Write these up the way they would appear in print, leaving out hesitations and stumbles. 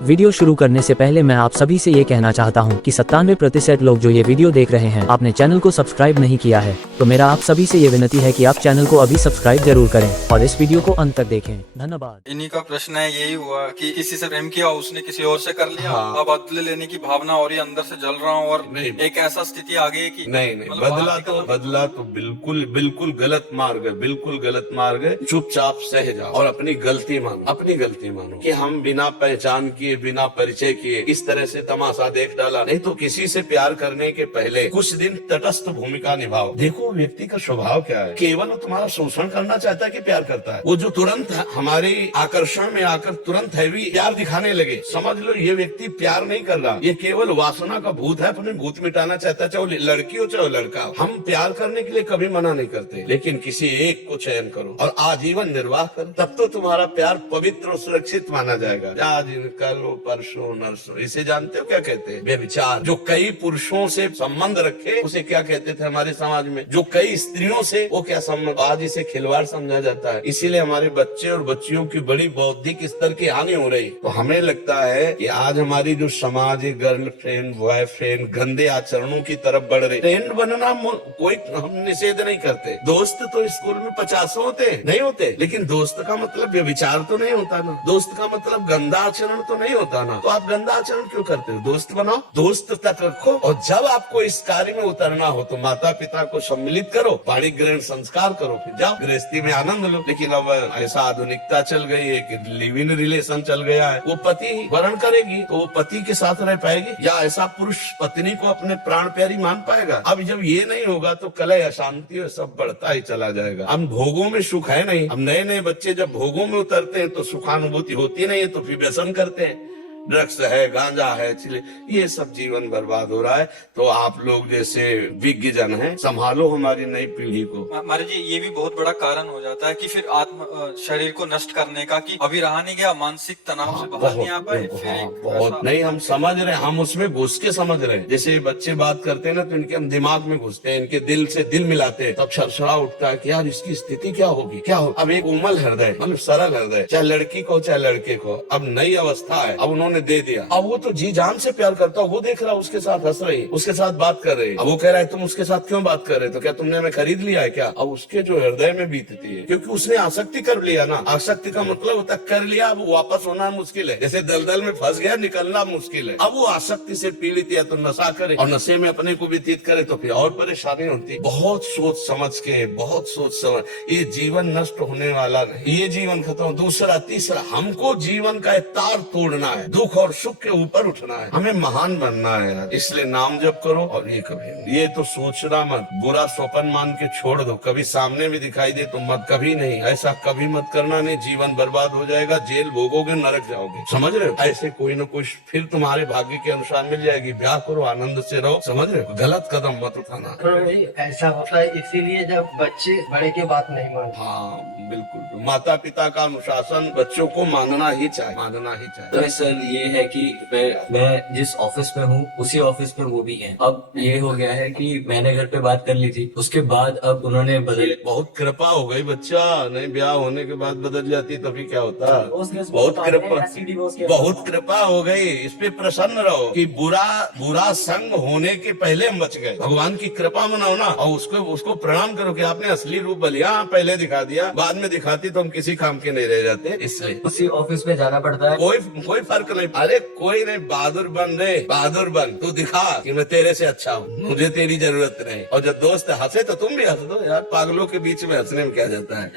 Video शुरू करने से पहले मैं आप सभी से ये कहना चाहता हूँ कि 97% लोग जो ये वीडियो देख रहे हैं आपने चैनल को सब्सक्राइब नहीं किया है, तो मेरा आप सभी से ये विनती है कि आप चैनल को अभी सब्सक्राइब जरूर करें और इस वीडियो को अंत तक देखें। धन्यवाद। इन्हीं का प्रश्न है, यही हुआ कि किसी से प्रेम किया, उसने किसी और से कर लिया। हाँ। अब बदले लेने की भावना और ये अंदर से जल रहा हूँ और नहीं। एक ऐसा स्थिति आ गई कि नहीं मतलब बाहर बदला तो बिल्कुल बिल्कुल गलत मार्ग है, बिल्कुल गलत मार्ग है। चुपचाप सह जाओ और अपनी गलती मानो कि हम बिना पहचान किए, बिना परिचय किए इस तरह से तमाशा देख डाला। नहीं तो किसी से प्यार करने के पहले कुछ दिन तटस्थ भूमिका निभाओ। देखो व्यक्ति का स्वभाव क्या है। केवल वो तुम्हारा शोषण करना चाहता है कि प्यार करता है। वो जो तुरंत हमारे आकर्षण में आकर तुरंत हैवी प्यार दिखाने लगे, समझ लो ये व्यक्ति प्यार नहीं कर रहा, ये केवल वासना का भूत है, अपने भूत मिटाना चाहता है, चाहे लड़की हो चाहे लड़का हो। हम प्यार करने के लिए कभी मना नहीं करते, लेकिन किसी एक को चयन करो और आजीवन निर्वाह करो, तब तो तुम्हारा प्यार पवित्र और सुरक्षित माना जाएगा। आज कल परसों नरसों, इसे जानते हो क्या कहते हैं? व्यभिचार। जो कई पुरुषों से संबंध रखे उसे क्या कहते थे हमारे समाज में? जो कई स्त्रियों से, वो क्या संबंध? आज इसे खिलवाड़ समझा जाता है। इसीलिए हमारे बच्चे और बच्चियों की बड़ी बौद्धिक स्तर की हानि हो रही। तो हमें लगता है कि आज हमारी जो समाज है, गर्लफ्रेंड बॉयफ्रेंड गंदे आचरणों की तरफ बढ़ रही। ट्रेंड बनना कोई हम निषेध नहीं करते। दोस्त तो स्कूल में 50 होते नहीं होते, लेकिन दोस्त का मतलब व्यभिचार तो नहीं होता ना, दोस्त का मतलब गंदा आचरण तो नहीं होता ना। तो आप गंदा आचरण क्यों करते हो? दोस्त बनाओ, दोस्त तक रखो, और जब आपको इस कार्य में उतरना हो तो माता पिता को सम्मिलित करो, पाणी ग्रहण संस्कार करो, फिर जाओ गृहस्थी में आनंद लो। लेकिन अब ऐसा आधुनिकता चल गई है कि लिव इन रिलेशन चल गया है। वो पति वर्ण करेगी तो वो पति के साथ रह पाएगी, या ऐसा पुरुष पत्नी को अपने प्राण प्यारी मान पाएगा? अब जब ये नहीं होगा तो कलह अशांति और सब बढ़ता ही चला जाएगा। हम भोगों में सुख है नहीं। हम नए नए बच्चे जब भोगों में उतरते हैं तो सुखानुभूति होती नहीं है, तो फिर व्यसन करते हैं, ड्रग्स है, गांजा है, चिले, ये सब जीवन बर्बाद हो रहा है। तो आप लोग जैसे विज्ञ जन हैं, संभालो हमारी नई पीढ़ी को। महाराज जी, ये भी बहुत बड़ा कारण हो जाता है कि फिर शरीर को नष्ट करने का, कि अभी रहा नहीं गया, मानसिक तनाव से बाहर नहीं आ पाए। बहुत नहीं, हम समझ रहे हैं, हम उसमें घुस के समझ रहे हैं। जैसे बच्चे बात करते हैं ना, तो इनके हम दिमाग में घुसते हैं, इनके दिल से दिल मिलाते हैं, तब सरसरा उठता है कि यार इसकी स्थिति क्या होगी, क्या हो। अब एक कोमल हृदय, मतलब सरल हृदय, चाहे लड़की को चाहे लड़के को, अब नई अवस्था है, अब उन्होंने दे दिया। अब वो तो जी जान से प्यार करता, वो देख रहा, उसके साथ हंस रही, उसके साथ बात कर रही। अब वो कह रहा है तुम उसके साथ क्यों बात कर रहे, तो क्या तुमने हमें खरीद लिया है क्या? अब उसके जो हृदय में बीतती है, क्योंकि उसने आसक्ति कर लिया ना। आसक्ति का मतलब होता है कर लिया, अब वापस होना मुश्किल है। जैसे दलदल में फंस गया, निकलना मुश्किल है। अब वो आसक्ति से पीड़ित या तो नशा करे और नशे में अपने को व्यतीत करे तो फिर और परेशानी होती। बहुत सोच समझ के, बहुत सोच समझ, ये जीवन नष्ट होने वाला नहीं, ये जीवन खत्म। दूसरा तीसरा, हमको जीवन का एक तार तोड़ना है, दुख और सुख के ऊपर उठना है, हमें महान बनना है यार। इसलिए नाम जप करो और ये कभी, ये तो सोचना मत, बुरा स्वप्न मान के छोड़ दो। कभी सामने में दिखाई दे तो मत, कभी नहीं, ऐसा कभी मत करना, नहीं जीवन बर्बाद हो जाएगा, जेल भोगोगे, नरक जाओगे। समझ रहे हो? ऐसे कोई न कोई फिर तुम्हारे भाग्य के अनुसार मिल जाएगी। ब्याह करो, आनंद से रहो, समझ रहे हो? गलत कदम मत उठाना। ऐसा होता है, इसीलिए जब बच्चे बड़े की बात नहीं मानते। हाँ बिल्कुल, माता पिता का अनुशासन बच्चों को मानना ही चाहिए, मानना ही चाहिए। तो सर ये है कि मैं जिस ऑफिस में हूँ उसी ऑफिस में वो भी हैं। अब ये हो गया है कि मैंने घर पे बात कर ली थी, उसके बाद अब उन्होंने बदल। बहुत कृपा हो गई बच्चा, नहीं ब्याह होने के बाद बदल जाती तभी क्या होता? बहुत कृपा हो गई। इस पे प्रसन्न रहो कि बुरा संग होने के पहले हम बच गए। भगवान की कृपा मनाओ ना, और उसको प्रणाम करो कि आपने असली रूप बलिया पहले दिखा दिया, बाद में दिखाती तो हम किसी काम के नहीं रह जाते। इसलिए उसी ऑफिस में जाना पड़ता है। कोई फर्क नहीं। अरे कोई नहीं, बहादुर बन रे, बहादुर बन। तू दिखा कि मैं तेरे से अच्छा हूँ, मुझे तेरी जरूरत नहीं। और जब दोस्त हंसे तो तुम भी हंस दो यार, पागलों के बीच में हंसने में क्या जाता है?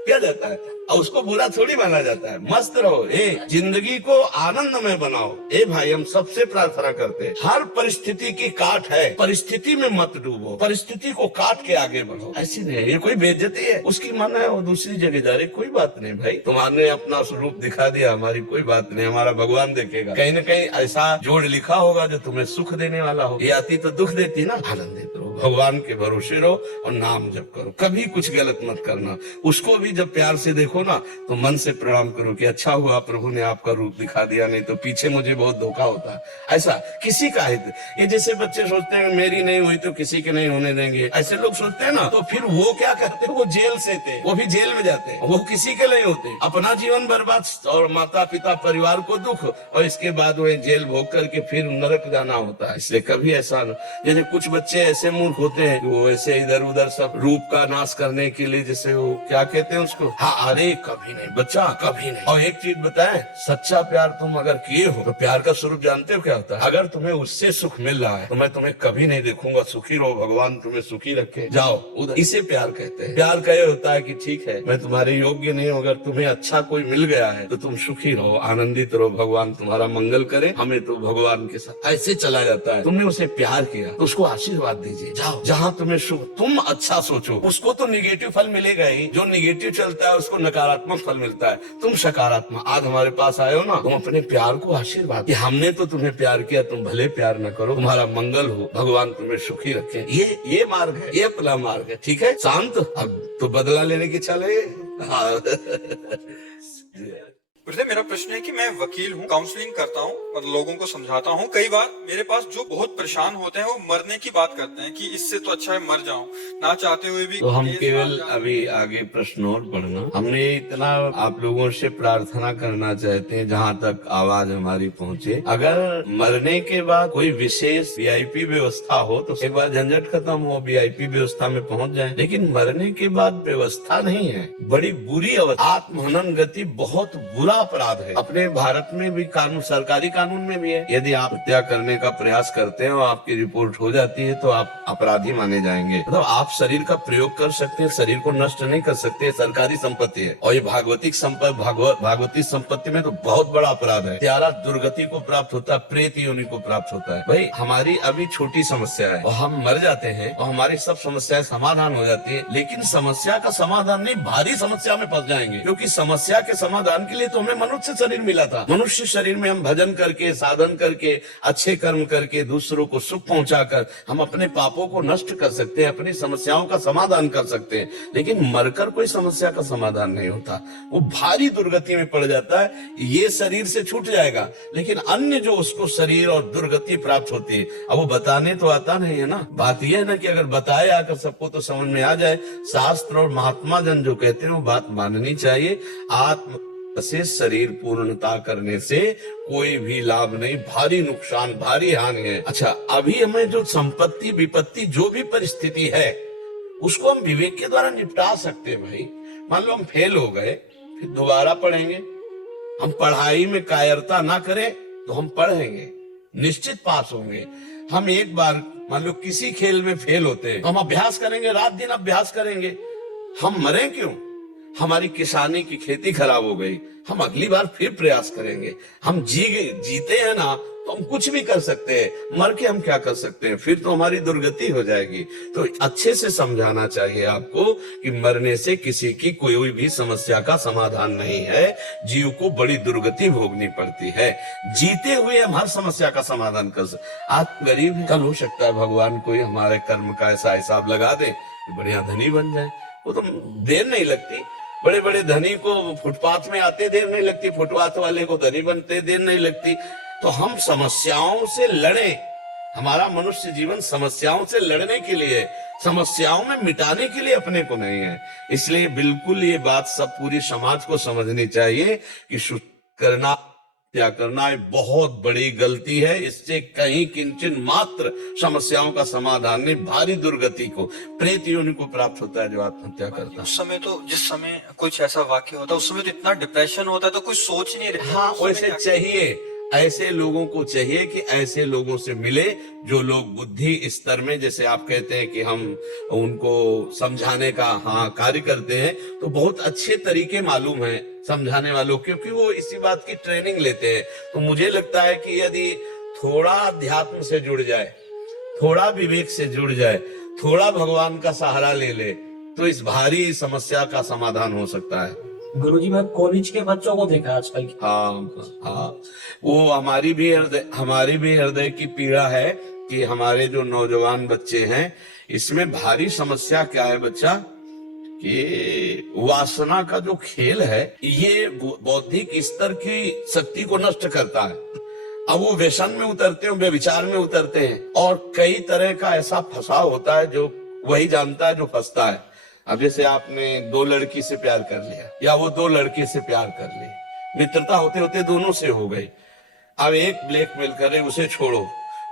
क्या जाता है? और उसको बुरा थोड़ी माना जाता है। मस्त रहो, जिंदगी को आनंद में बनाओ। भाई हम सबसे प्रार्थना करते हैं, हर परिस्थिति की काट है, परिस्थिति में मत डूबो, परिस्थिति को काट के आगे बढ़ो। ऐसी नहीं, ये कोई बेइज्जती है, उसकी मन है वो दूसरी जगह जा रही, कोई बात नहीं भाई। तुम्हारे अपना स्वरूप दिखा दिया, हमारी कोई बात नहीं, हमारा भगवान देखेगा। कहीं न कहीं ऐसा जोड़ लिखा होगा जो तुम्हें सुख देने वाला हो। ये आती तो दुख देती ना, आनंदित रहो। भगवान के भरोसे रहो और नाम जप करो, कभी कुछ गलत मत करना। उसको भी जब प्यार से देखो ना तो मन से प्रणाम करो कि अच्छा हुआ प्रभु ने आपका रूप दिखा दिया, नहीं तो पीछे मुझे बहुत धोखा होता। ऐसा किसी का हित, ये जैसे बच्चे सोचते हैं मेरी नहीं हुई तो किसी के नहीं होने देंगे, ऐसे लोग सोचते हैं ना, तो फिर वो क्या करते हैं, वो जेल से थे, वो भी जेल में जाते हैं, वो किसी के नहीं होते, अपना जीवन बर्बाद और माता पिता परिवार को दुख, और इसके बाद वो जेल भोग करके फिर नरक जाना होता है। इसलिए कभी ऐसा न, जैसे कुछ बच्चे ऐसे मूर्ख होते हैं वो ऐसे इधर उधर सब रूप का नाश करने के लिए, जैसे वो क्या कहते हैं उसको, हाँ अरे कभी नहीं बच्चा, कभी नहीं। और एक चीज बताएं, सच्चा प्यार तुम अगर किए हो तो प्यार का स्वरूप जानते हो क्या होता है? अगर तुम्हें उससे सुख मिल रहा है तो मैं तुम्हें कभी नहीं देखूंगा, सुखी रहो, भगवान तुम्हें सुखी रखे, जाओ उधर। इसे प्यार कहते हैं। प्यार का ये होता है कि ठीक है मैं तुम्हारे योग्य नहीं हूँ, अगर तुम्हें अच्छा कोई मिल गया है तो तुम सुखी रहो, आनंदित रहो, भगवान तुम्हारा मंगल करे, हमें तो भगवान के साथ ऐसे चला जाता है। तुमने उसे प्यार किया तो उसको आशीर्वाद दीजिए, जाओ जहाँ तुम्हें सुख, तुम अच्छा सोचो, उसको तो निगेटिव फल मिलेगा ही, जो निगेटिव चलता है उसको नकारात्मक फल मिलता है, तुम सकारात्मक। आज हमारे पास आए हो ना, तुम अपने प्यार को आशीर्वाद कि हमने तो तुम्हें प्यार किया, तुम भले प्यार न करो, तुम्हारा मंगल हो, भगवान तुम्हें सुखी रखे। ये मार्ग है, ये अपना मार्ग है, ठीक है शांत। अब तो बदला लेने की चले। हाँ। गुरुदेव मेरा प्रश्न है कि मैं वकील हूँ, काउंसलिंग करता हूँ और लोगों को समझाता हूँ। कई बार मेरे पास जो बहुत परेशान होते हैं वो मरने की बात करते हैं कि इससे तो अच्छा है मर जाऊं, ना चाहते हुए भी। तो हम केवल अभी आगे प्रश्न और पढ़ना, हमने इतना आप लोगों से प्रार्थना करना चाहते हैं जहाँ तक आवाज हमारी पहुँचे, अगर मरने के बाद कोई विशेष VIP व्यवस्था हो तो एक बार झंझट खत्म हो, VIP व्यवस्था में पहुँच जाए। लेकिन मरने के बाद व्यवस्था नहीं है, बड़ी बुरी अवस्था, आत्महनन गति बहुत बुरा अपराध है। अपने भारत में भी कानून, सरकारी कानून में भी है, यदि आप हत्या करने का प्रयास करते हैं और आपकी रिपोर्ट हो जाती है तो आप अपराधी माने जाएंगे। मतलब आप शरीर का प्रयोग कर सकते हैं, शरीर को नष्ट नहीं कर सकते, सरकारी संपत्ति है। और ये भागवतिक संपत्ति, भागवती संपत्ति में तो बहुत बड़ा अपराध है। त्यारा दुर्गति को प्राप्त होता है, प्रेत योनि को प्राप्त होता है। भाई हमारी अभी छोटी समस्या है और हम मर जाते हैं और हमारी सब समस्याएं समाधान हो जाती है, लेकिन समस्या का समाधान नहीं, भारी समस्या में फंस जाएंगे। क्योंकि समस्या के समाधान के लिए तो हमें मनुष्य शरीर मिला था। मनुष्य शरीर में हम भजन करके, साधन करके, अच्छे कर्म करके, दूसरों को सुख पहुंचाकर हम अपने पापों को नष्ट कर सकते हैं, अपनी समस्याओं का समाधान कर सकते हैं। लेकिन मरकर कोई समस्या का समाधान नहीं होता, वो भारी दुर्गति में पड़ जाता है। ये शरीर से छूट जाएगा लेकिन अन्य जो उसको शरीर और दुर्गति प्राप्त होती है, अब वो बताने तो आता नहीं है ना। बात यह है ना कि अगर बताए आकर सबको तो समझ में आ जाए। शास्त्र और महात्मा जन जो कहते हैं वो बात माननी चाहिए। आत्म से शरीर पूर्णता करने से कोई भी लाभ नहीं, भारी नुकसान, भारी हानि है। अच्छा, अभी हमें जो संपत्ति विपत्ति जो भी परिस्थिति है उसको हम विवेक के द्वारा निपटा सकते हैं। भाई मान लो हम फेल हो गए, फिर दोबारा पढ़ेंगे। हम पढ़ाई में कायरता ना करें तो हम पढ़ेंगे, निश्चित पास होंगे। हम एक बार मान लो किसी खेल में फेल होते हैं तो हम अभ्यास करेंगे, रात दिन अभ्यास करेंगे। हम मरे क्यों? हमारी किसानी की खेती खराब हो गई, हम अगली बार फिर प्रयास करेंगे। हम जीते हैं ना तो हम कुछ भी कर सकते हैं, मर के हम क्या कर सकते हैं? फिर तो हमारी दुर्गति हो जाएगी। तो अच्छे से समझाना चाहिए आपको कि मरने से किसी की कोई भी समस्या का समाधान नहीं है, जीव को बड़ी दुर्गति भोगनी पड़ती है। जीते हुए हम हर समस्या का समाधान कर सकते। आप गरीब हैं, कल हो सकता है भगवान कोई हमारे कर्म का ऐसा हिसाब लगा दे कि बढ़िया धनी बन जाए। वो तो देर नहीं लगती, बड़े बड़े धनी को फुटपाथ में आते देर नहीं लगती, फुटपाथ वाले को धनी बनते देर नहीं लगती। तो हम समस्याओं से लड़ें, हमारा मनुष्य जीवन समस्याओं से लड़ने के लिए, समस्याओं में मिटाने के लिए अपने को नहीं है। इसलिए बिल्कुल ये बात सब पूरी समाज को समझनी चाहिए कि करना, हत्या करना एक बहुत बड़ी गलती है। इससे कहीं किंचन मात्र समस्याओं का समाधान नहीं, भारी दुर्गति को, प्रेत योनि को प्राप्त होता है जो आत्महत्या करता है। उस समय तो जिस समय कुछ ऐसा वाक्य होता है उस समय तो इतना डिप्रेशन होता है तो कुछ सोच नहीं रहे। हाँ, वैसे चाहिए, ऐसे लोगों को चाहिए कि ऐसे लोगों से मिले जो लोग बुद्धि स्तर में, जैसे आप कहते हैं कि हम उनको समझाने का कार्य करते हैं, तो बहुत अच्छे तरीके मालूम है समझाने वालों, क्योंकि वो इसी बात की ट्रेनिंग लेते हैं। तो मुझे लगता है कि यदि थोड़ा अध्यात्म से जुड़ जाए, थोड़ा विवेक से जुड़ जाए, थोड़ा भगवान का सहारा ले ले, तो इस भारी समस्या का समाधान हो सकता है। गुरुजी, मैं कॉलेज के बच्चों को देखा आजकल। हाँ, वो हमारी भी हृदय की पीड़ा है कि हमारे जो नौजवान बच्चे हैं इसमें भारी समस्या क्या है बच्चा, कि वासना का जो खेल है ये बौद्धिक स्तर की शक्ति को नष्ट करता है। अब वो व्यसन में उतरते हैं, व्यभिचार में उतरते हैं, और कई तरह का ऐसा फंसाव होता है जो वही जानता है जो फंसता है। अब जैसे आपने दो लड़की से प्यार कर लिया या वो दो लड़के से प्यार कर ली, मित्रता होते होते दोनों से हो गई। अब एक ब्लैकमेल करे उसे छोड़ो,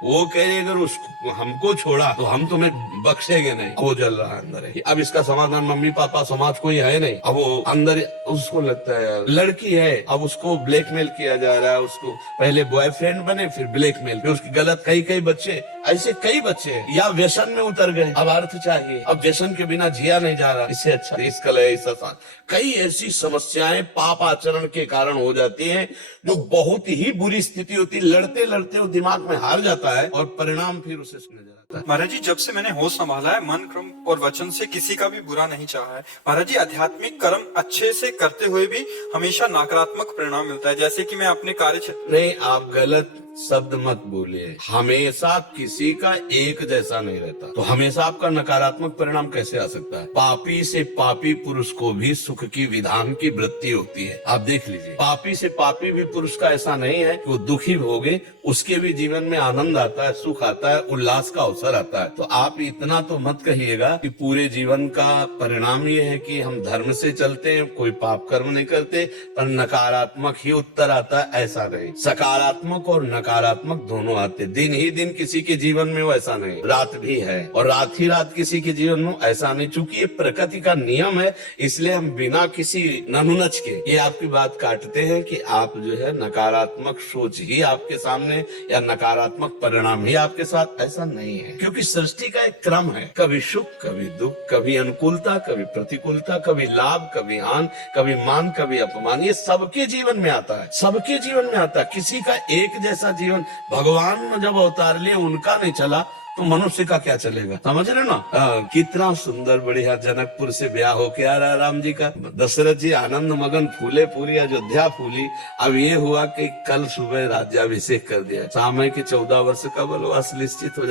वो कह रही अगर उसको हमको छोड़ा तो हम तुम्हें बख्शेंगे नहीं, वो जल रहा है अंदर है। अब इसका समाधान मम्मी पापा समाज कोई है नहीं। अब वो अंदर उसको लगता है लड़की है, अब उसको ब्लैकमेल किया जा रहा है, उसको पहले बॉयफ्रेंड बने फिर ब्लैकमेल, फिर उसकी गलत कई बच्चे ऐसे कई बच्चे हैं या व्यसन में उतर गए, अब अर्थ चाहिए, अब व्यसन के बिना जिया नहीं जा रहा, इससे अच्छा इस कलह इस आसान। कई ऐसी समस्याएं पाप आचरण के कारण हो जाती हैं जो बहुत ही बुरी स्थिति होती है। लड़ते लड़ते वो दिमाग में हार जाता है और परिणाम फिर उसे नजर आता है। महाराज जी, जब से मैंने होश संभाला है, मन कर्म और वचन से किसी का भी बुरा नहीं चाहा है। महाराज जी, आध्यात्मिक कर्म अच्छे से करते हुए भी हमेशा नकारात्मक परिणाम मिलता है। जैसे कि मैं अपने कार्य क्षेत्र नहीं, आप गलत शब्द मत बोलिए। हमेशा किसी का एक जैसा नहीं रहता, तो हमेशा आपका नकारात्मक परिणाम कैसे आ सकता है? पापी से पापी पुरुष को भी सुख की विधान की वृत्ति होती है। आप देख लीजिए, पापी से पापी भी पुरुष का ऐसा नहीं है कि वो दुखी भोगे, उसके भी जीवन में आनंद आता है, सुख आता है, उल्लास का अवसर आता है। तो आप इतना तो मत कहिएगा कि पूरे जीवन का परिणाम ये है कि हम धर्म से चलते हैं, कोई पाप कर्म नहीं करते, पर नकारात्मक ही उत्तर आता है। ऐसा नहीं, सकारात्मक और नकारात्मक दोनों आते। दिन ही दिन किसी के जीवन में वो ऐसा नहीं, रात भी है और रात ही रात किसी के जीवन में ऐसा नहीं। चूंकि ये प्रकृति का नियम है, इसलिए हम बिना किसी ननुनच के ये आपकी बात काटते हैं कि आप जो है नकारात्मक सोच ही आपके सामने या नकारात्मक परिणाम ही आपके साथ, ऐसा नहीं है। क्योंकि सृष्टि का एक क्रम है, कभी सुख कभी दुख, कभी अनुकूलता कभी प्रतिकूलता, कभी लाभ कभी हानि, कभी मान कभी अपमान, ये सबके जीवन में आता है, सबके जीवन में आता है। किसी का एक जैसा जीवन, भगवान ने जब अवतार लिए उनका नहीं चला तो मनुष्य का क्या चलेगा? समझ रहे ना? कितना सुंदर बढ़िया जनकपुर से ब्याह होके आ रहा राम जी का। दशरथ जी आनंद मगन, फूले पूरी अयोध्या फूली। अब ये हुआ कि कल सुबह राज्याभिषेक कर दिया, सामय के 14 वर्ष का वनवास निश्चित हो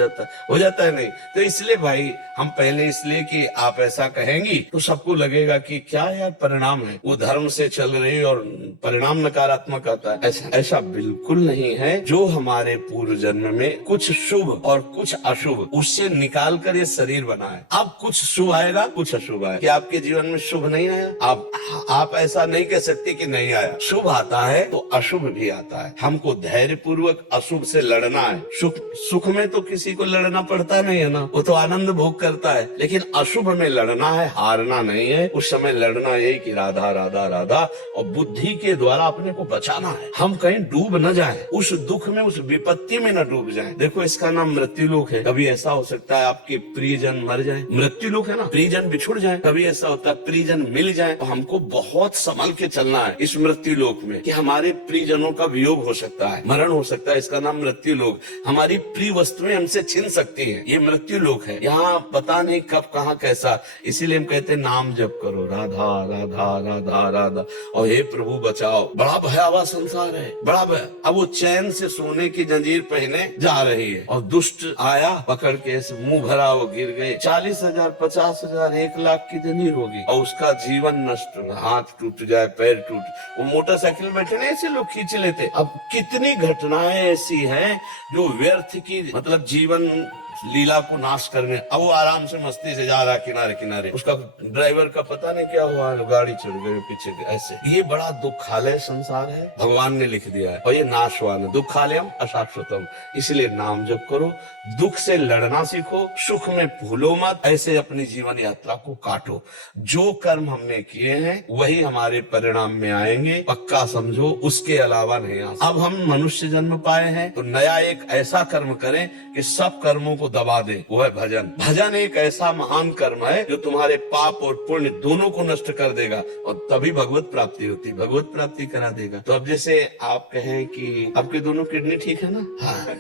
जाता है नहीं। तो इसलिए भाई हम पहले इसलिए कि आप ऐसा कहेंगी तो सबको लगेगा कि क्या यार परिणाम है, वो धर्म से चल रही और परिणाम नकारात्मक आता है। ऐसा बिल्कुल नहीं है। जो हमारे पूर्व जन्म में कुछ शुभ और कुछ अशुभ, उससे निकाल कर ये शरीर बना है। अब कुछ शुभ आएगा कुछ अशुभ आएगा। क्या आपके जीवन में शुभ नहीं आया? आप ऐसा नहीं कह सकते कि नहीं आया। शुभ आता है तो अशुभ भी आता है। हमको धैर्य पूर्वक अशुभ से लड़ना है। सुख में तो किसी को लड़ना पड़ता नहीं है ना, वो तो आनंद भोग करता है। लेकिन अशुभ में लड़ना है, हारना नहीं है। उस समय लड़ना यही कि राधा राधा राधा, और बुद्धि के द्वारा अपने को बचाना है। हम कहीं डूब न जाएं, उस दुख में उस विपत्ति में न डूब जाएं। देखो इसका नाम मृत्यु लोक है। कभी ऐसा हो सकता है आपके प्रियजन मर जाए, मृत्यु लोक है ना, प्रियजन बिछुड़ जाए। कभी ऐसा होता है प्रियजन मिल जाए। तो हमको बहुत संभल के चलना है इस मृत्यु लोक में कि हमारे प्रियजनों का वियोग हो सकता है, मरण हो सकता है। इसका नाम मृत्यु लोक। हमारी प्रिय वस्तुएं हमसे छिन सकती हैं, ये मृत्यु लोक है। यहाँ पता नहीं कब कहाँ कैसा। इसीलिए हम कहते हैं नाम जप करो, राधा राधा राधा राधा, और हे प्रभु बचाओ। बड़ा भयावह संसार है, बड़ा अब वो चैन से सोने की जंजीर पहने जा रही है और दुष्ट आया पकड़ के ऐसे मुंह भरा वो गिर गए। 40,000 50,000 1 लाख की जंजीर होगी और उसका जीवन नष्ट, हाथ टूट जाए, पैर टूट, वो मोटरसाइकिल बैठे नहीं ऐसे लोग खींच लेते। अब कितनी घटनाएं ऐसी हैं जो व्यर्थ की मतलब जीवन लीला को नाश करने। अब वो आराम से मस्ती से जा रहा है किनारे किनारे, उसका ड्राइवर का पता नहीं क्या हुआ, गाड़ी चढ़ गई पीछे। ऐसे ये बड़ा दुखालय संसार है, भगवान ने लिख दिया है। और ये नाशवान है, दुखालयम अशाश्वतम। इसलिए नाम जप करो, दुख से लड़ना सीखो, सुख में भूलो मत। ऐसे अपनी जीवन यात्रा को काटो। जो कर्म हमने किए हैं वही हमारे परिणाम में आएंगे, पक्का समझो, उसके अलावा नहीं आ। अब हम मनुष्य जन्म पाए हैं तो नया एक ऐसा कर्म करें कि सब कर्मों को दबा दे, वो है भजन। भजन एक ऐसा महान कर्म है जो तुम्हारे पाप और पुण्य दोनों को नष्ट कर देगा और तभी भगवत प्राप्ति होती, भगवत प्राप्ति करा देगा। तो अब जैसे आप कहें कि आपके दोनों किडनी ठीक है ना? हाँ।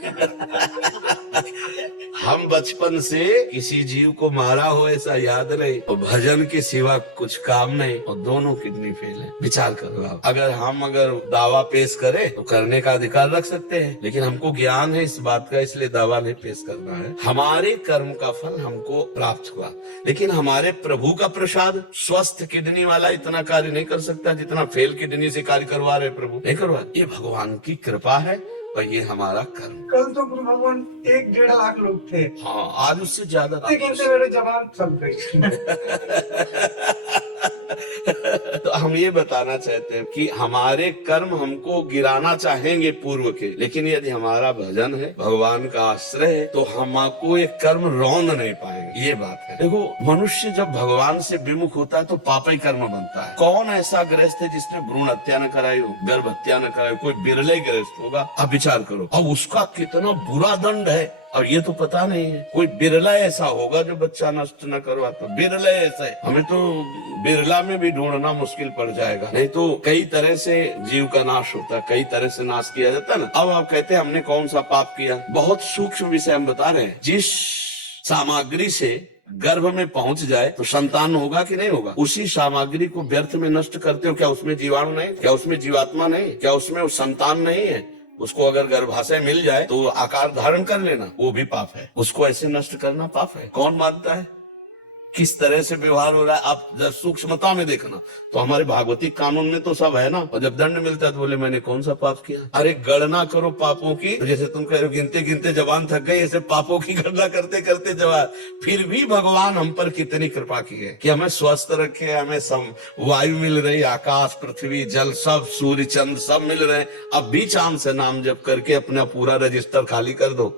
हम बचपन से किसी जीव को मारा हो ऐसा याद नहीं, और भजन के सिवा कुछ काम नहीं, और दोनों किडनी फेल है। विचार करो आप। अगर दावा पेश करें तो करने का अधिकार रख सकते हैं, लेकिन हमको ज्ञान है इस बात का, इसलिए दावा नहीं पेश करना है। हमारे कर्म का फल हमको प्राप्त हुआ, लेकिन हमारे प्रभु का प्रसाद स्वस्थ किडनी वाला इतना कार्य नहीं कर सकता जितना फेल किडनी से कार्य करवा रहे प्रभु, नहीं करवा। ये भगवान की कृपा है और ये हमारा कर्म। कल तो गुरु भगवान 1-1.5 लाख लोग थे, हाँ, आज उससे ज्यादा था। लेकिन से मेरे जवान चल गए। तो हम ये बताना चाहते हैं कि हमारे कर्म हमको गिराना चाहेंगे पूर्व के, लेकिन यदि हमारा भजन है, भगवान का आश्रय है, तो हमको ये कर्म रौंद नहीं पाएंगे। ये बात है। देखो, मनुष्य जब भगवान से विमुख होता है तो पापी कर्म बनता है। कौन ऐसा गृहस्थ है जिसने भ्रूण हत्या न कराई हो, गर्भ हत्या न कराई हो? कोई बिरले गृहस्थ होगा। अब विचार करो, अब उसका कितना बुरा दंड है, और ये तो पता नहीं है। कोई बिरला ऐसा होगा जो बच्चा नष्ट न करवाता, बिरला ऐसा है। हमें तो बिरला में भी ढूंढना मुश्किल पड़ जाएगा। नहीं तो कई तरह से जीव का नाश होता है, कई तरह से नाश किया जाता है ना। अब आप कहते हैं हमने कौन सा पाप किया? बहुत सूक्ष्म विषय हम बता रहे हैं। जिस सामग्री से गर्भ में पहुंच जाए तो संतान होगा कि नहीं होगा? उसी सामग्री को व्यर्थ में नष्ट करते हो। क्या उसमें जीवाणु नहीं? क्या उसमें जीवात्मा नहीं? क्या उसमें वो संतान नहीं है? उसको अगर गर्भाशय मिल जाए तो आकार धारण कर लेना, वो भी पाप है। उसको ऐसे नष्ट करना पाप है। कौन मानता है? किस तरह से व्यवहार हो रहा है आप जब सूक्ष्मता में देखना। तो हमारे भागवती कानून में तो सब है ना। और जब दंड मिलता है तो बोले मैंने कौन सा पाप किया? अरे गणना करो पापों की। तो जैसे तुम कह रहे हो गिनते गिनते जबान थक गई, ऐसे पापों की गणना करते करते जवान। फिर भी भगवान हम पर कितनी कृपा की है कि हमें स्वस्थ रखे, हमें वायु मिल रही, आकाश पृथ्वी जल सब, सूर्य चंद्र सब मिल रहे हैं। अब भी चांद से नाम जप करके अपना पूरा रजिस्टर खाली कर दो,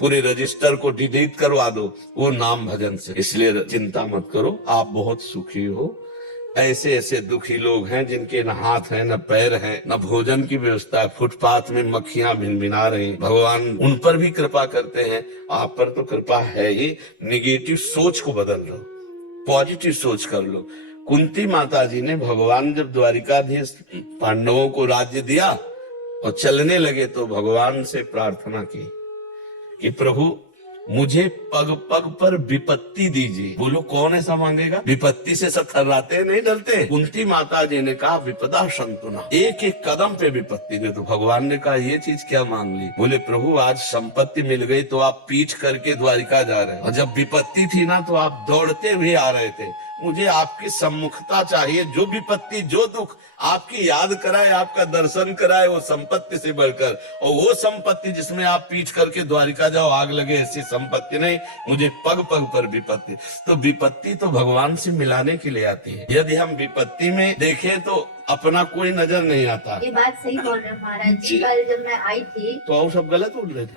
पूरे रजिस्टर को डिलीट करवा दो वो नाम भजन से। इसलिए चिंता मत करो, आप बहुत सुखी हो। ऐसे ऐसे दुखी लोग हैं जिनके न हाथ है, न पैर है, न भोजन की व्यवस्था है, फुटपाथ में मक्खियां भिनभिना रही। भगवान उन पर भी कृपा करते हैं, आप पर तो कृपा है ही। निगेटिव सोच को बदल लो, पॉजिटिव सोच कर लो। कुंती माता जी ने भगवान जब द्वारिकाधीश पांडवों को राज्य दिया और चलने लगे तो भगवान से प्रार्थना की कि प्रभु मुझे पग पग पर विपत्ति दीजिए। बोलो कौन ऐसा मांगेगा? विपत्ति से सब थर्राते नहीं डरते। कुंती माता जी ने कहा विपदा संतुना, एक एक कदम पे विपत्ति दे। तो भगवान ने कहा ये चीज क्या मांग ली? बोले प्रभु आज संपत्ति मिल गई तो आप पीठ करके द्वारिका जा रहे हैं, और जब विपत्ति थी ना तो आप दौड़ते हुए आ रहे थे। मुझे आपकी सम्मुखता चाहिए। जो विपत्ति जो दुख आपकी याद कराए, आपका दर्शन कराए, वो संपत्ति से बढ़कर। और वो संपत्ति जिसमें आप पीठ करके द्वारिका जाओ आग लगे, ऐसी संपत्ति नहीं। मुझे पग पग पर विपत्ति। तो विपत्ति तो भगवान से मिलाने के लिए आती है। यदि हम विपत्ति में देखें तो अपना कोई नजर नहीं आता। ये बात सही बोल रहे हैं महाराज जी। कल जब मैं आई थी तो आप सब गलत बोल रहे थे।